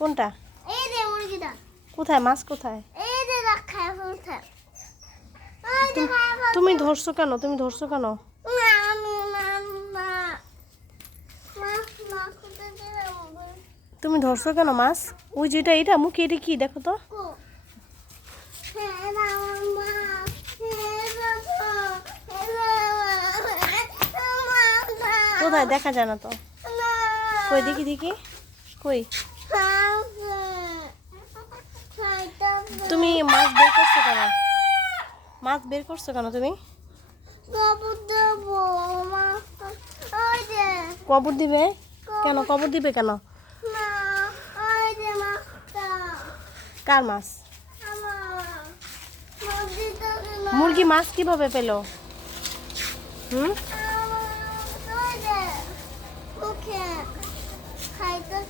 কোনটা? এই যে মুরগিটা। কোথায়? মাছ কোথায়? তুমি ধরছো কেন? তুমি ধরছো কেন? তুমি ধরছো কেন মাছ? ওই যেটা এটা মুখে এটা কি? দেখো তো। কোথায়? দেখা যায় না তো। কই, দেখি দেখি। কই? তুমি মাছ বের করছ কেন? মাছ বের করছ কেন তুমি? কবর দিবে? কেন, কবর দিবে কেন? কার মাছ? মুরগি মাছ কীভাবে পেল? হুম?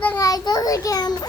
我的爱就是这样的